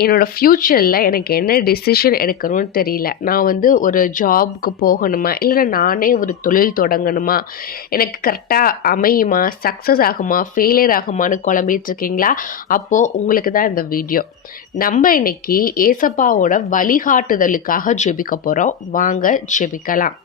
என்னோடய ஃப்யூச்சரில் எனக்கு என்ன டிசிஷன் எடுக்கணும்னு தெரியல. நான் ஒரு ஜாபுக்கு போகணுமா, இல்லைன்னா நானே ஒரு தொழில் தொடங்கணுமா, எனக்கு கரெக்டாக அமையுமா, சக்ஸஸ் ஆகுமா, ஃபெயிலியர் ஆகுமான்னு குழம்பிட்டுருக்கீங்களா? அப்போது உங்களுக்கு தான் இந்த வீடியோ. நம்ம இன்னைக்கு ஏசப்பாவோட வழிகாட்டுதலுக்காக ஜெபிக்க போகிறோம். வாங்க ஜெபிக்கலாம்.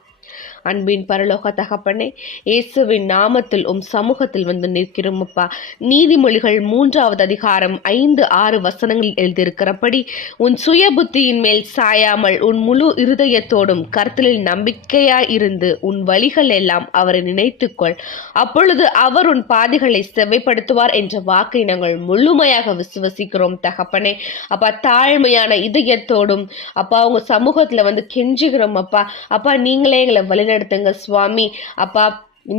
அன்பின் பரலோக தகப்பனே, இயேசுவின் நாமத்தில் சமூகத்தில் நிற்கிறோம் அப்பா. நீதிமொழிகள் 3வது அதிகாரம் 5-6 வசனங்கள் எழுதியிருக்கிறபடி, உன் சுய புத்தியின் மேல் சாயாமல் உன் முழு இருதயத்தோடும் கர்த்தரில் நம்பிக்கையாய் இருந்து உன் வழிகள் எல்லாம் அவரை நினைத்துக்கொள். அப்பொழுது அவர் உன் பாதைகளை செவ்வைப்படுத்துவார் என்ற வாக்கை நாங்கள் முழுமையாக விசுவசிக்கிறோம் தகப்பனே. அப்பா, தாழ்மையான இதயத்தோடும் அப்பா உங்க சமூகத்துல கெஞ்சுகிறோம் அப்பா. அப்பா, நீங்களே எங்களை வழிநடத்துங்க சுவாமி. அப்பா,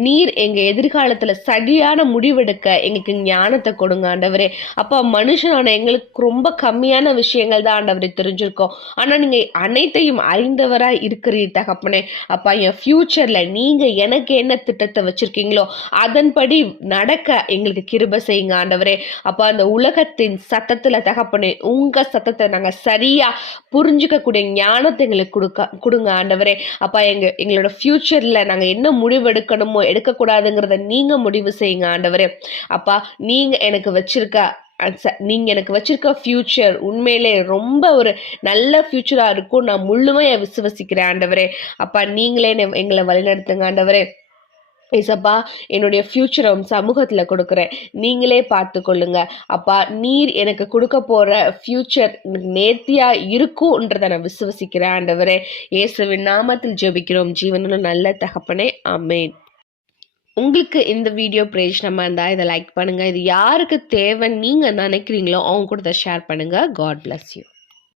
நீர் எங்கள் எதிர்காலத்தில் சரியான முடிவெடுக்க எங்களுக்கு ஞானத்தை கொடுங்க ஆண்டவரே. அப்பா, மனுஷனான எங்களுக்கு ரொம்ப கம்மியான விஷயங்கள் தான் ஆண்டவரே தெரிஞ்சிருக்கோம். ஆனால் நீங்கள் அனைத்தையும் அறிந்தவராய் இருக்கிறீர் தகப்பனே. அப்பா, என் ஃப்யூச்சரில் நீங்கள் எனக்கு என்ன திட்டத்தை வச்சுருக்கீங்களோ அதன்படி நடக்க எங்களுக்கு கிருபை செய்யுங்க ஆண்டவரே. அப்பா, அந்த உலகத்தின் சத்தத்தில் தகப்பனே உங்கள் சத்தத்தை நாங்கள் சரியாக புரிஞ்சுக்கக்கூடிய ஞானத்தை எங்களுக்கு கொடுங்க ஆண்டவரே. அப்பா, எங்களோட ஃப்யூச்சரில் நாங்கள் என்ன முடிவெடுக்கணுமோ எடுக்கக்கூடாதுங்கிறத நீங்க முடிவு செய்யுங்க ஆண்டவரே. அப்பா, நீங்க எனக்கு வச்சிருக்க ஃபியூச்சர் உண்மையிலே ரொம்ப ஒரு நல்ல ஃபியூச்சரா இருக்கும். நான் முழுமையா விசுவசிக்கிறேன் ஆண்டவரே. அப்பா, நீங்களே எங்களை வழிநடத்துங்க ஆண்டவரே. ஏசப்பா, என்னுடைய ஃப்யூச்சரை சமூகத்தில் கொடுக்குறேன். நீங்களே பார்த்து கொள்ளுங்க அப்பா. நீர் எனக்கு கொடுக்க போகிற ஃப்யூச்சர் நேர்த்தியாக இருக்கும்ன்றதை நான் விசுவசிக்கிறேன் ஆண்டவரே. இயேசுவின் நாமத்தில் ஜெபிக்கிறோம் ஜீவனுள்ள நல்ல தகப்பனே, ஆமென். உங்களுக்கு இந்த வீடியோ பிரயோஜனமாக இருந்தால் இதை லைக் பண்ணுங்கள். இது யாருக்கு தேவைன்னு நீங்கள் நினைக்கிறீங்களோ அவங்க கூட ஷேர் பண்ணுங்கள். God bless you.